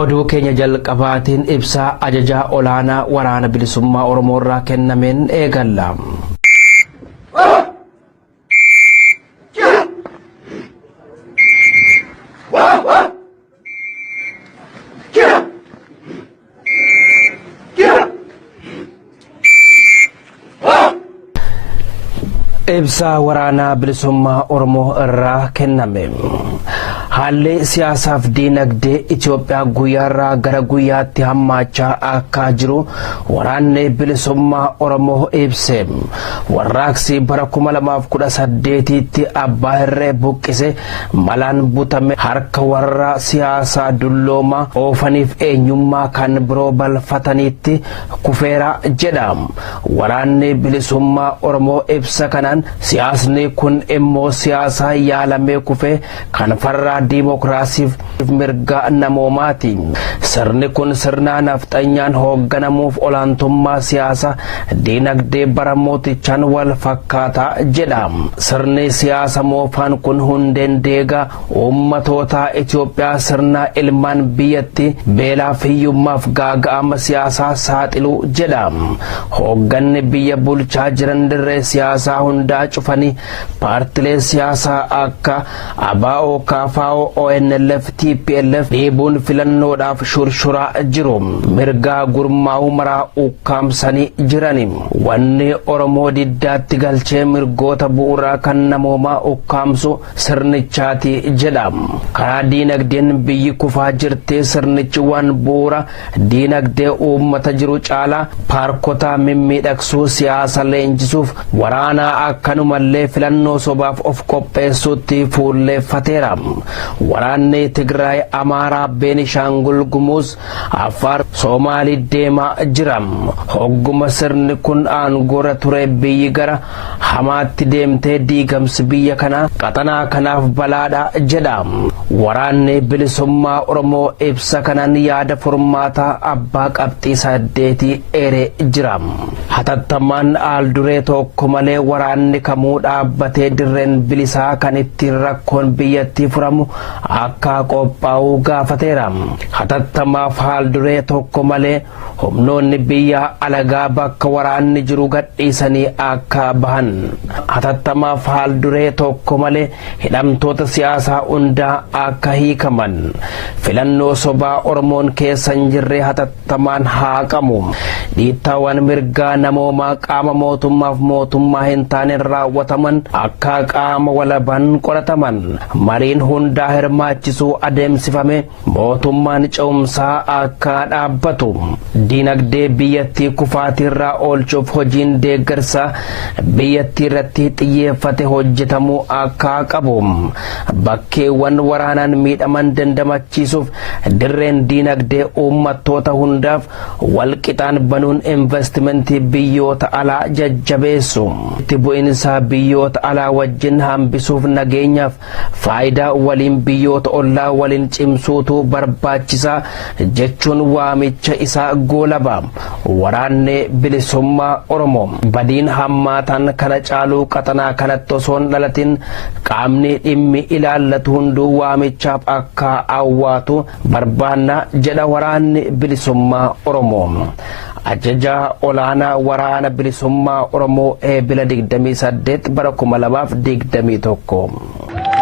Oduu keenya jalqabaatiin ibsa ajaja olaanaa waraana bilisummaa Oromoo irraa kennameen eegalla. Ibsa waraanaa bilisummaa Oromoo irraa kenname. Haalli siyaasaaf diinagdee Itoophiyaa guyyaarraa gara guyyaatti hammaachaa akka jiru waraanni bilisummaa Oromoo ibse. Warraaqsi bara 2018tti abbaa irree buqqise malaan butame harka warra siyaasaa dullooma oofaniif eenyummaa kan biroo balfataniitti kufeera jedha. Waraanni bilisummaa Oromoo ibsa kanaan siyaasni kun immoo siyaasa yaalamee kufe kan farraa Dimokiraasiif mirga namoomaati. Sirni kun sirna nafxanyaan hoogganamuuf olaantummaa siyaasa diinagdee bara mootichaan wal fakkaataa jedha. Sirni siyaasa moofaan kun hundeen deegaa uummatoota Itoophiyaa sirna ilmaan biyyatti beelaaf hiyyummaaf gaaga'ama siyaasaa saaxiluu jedha. Hoogganni biyya bulchaa jiran dirree siyaasaa hundaa cufanii paartilee siyaasaa akka ABO KFO ONLF TPLF dhiibuun filannoodhaaf shurshuraa jiru. Mirgaa gurmaa'uu maraa ukkaamsanii jirani. Wanni Oromoo diddaatti galchee mirgoota bu'uuraa kan namoomaa ukkaamsu sirnichaati jedha. Karaa diinagdeen biyyi kufaa jirti. Sirnichi waan bu'uura diinagdee uummata jiru caalaa paarkota mimmiidhagsuu siyaasa leenjisuuf waraanaa akkanumallee filannoo sobaaf of qopheessuutti fuulleeffateera. Waraanni Tigraay, Amaaraa, Beenishaangul Gumuz, Affaar, Soomaalii deemaa jira. Hogguma sirni kun aangoorra ture biyyi gara hamaatti deemtee diigamsi biyya kanaa qaxanaa kanaaf balaadha jedha. Waraanni bilisummaa Oromoo ibsa kanaan yaada furmaataa abbaa qabxii 8 eeree jira. Hatattamaan al duree tokko malee waraanni kamuu dhaabbatee dirreen bilisaa kan ittiin rakkoon biyyatti furamu akka qophaa'uu gaafateera. Hatattamaaf haal duree tokko malee humnoonni biyya alagaa bakka waraanni jiru gadhiisanii akka bahan. Hatattamaaf haal duree tokko malee hidhamtoota siyaasaa hundaa akka hiikaman. Filannoo sobaa Oromoon keessa hin jirre hatattamaan haaqamu. Dhiittaawwan mirgaa namoomaa qaama mootummaaf mootummaa hin taane raawwataman akka qaama walabaan qorataman. Mariin hundaa hirmaachisuu adeemsifame mootummaan ce'umsaa akka dhaabbatu. Diinagdee biyyattii kufaatirraa oolchuuf hojiin deeggarsa biyyattii irratti xiyyeeffate hojjetamuu akka qabu. Bakkeewwan waraanaan miidhaman dandamachiisuuf dirreen diinagdee uummattoota hundaaf walqixaan banuun investimentii biyyoota alaa jajjabeessu. Itti bu'insa biyyoota alaa wajjin hambisuuf nageenyaaf faayidaa waliin biyyoota ollaa waliin cimsuutu barbaachisaa jechuun waamicha isaa goolaba. Waraanni bilisummaa Oromoo badiin hammaataan kana caaluu qaxanaa kanatti osoo hin dhalatin qaamni dhimmi ilaallatu hunduu waamichaaf akka awwaatu barbaanna jedha waraanni bilisummaa Oromoo. Ajaja olaanaa waraana bilisummaa Oromoo Ebla 28 bara 2021.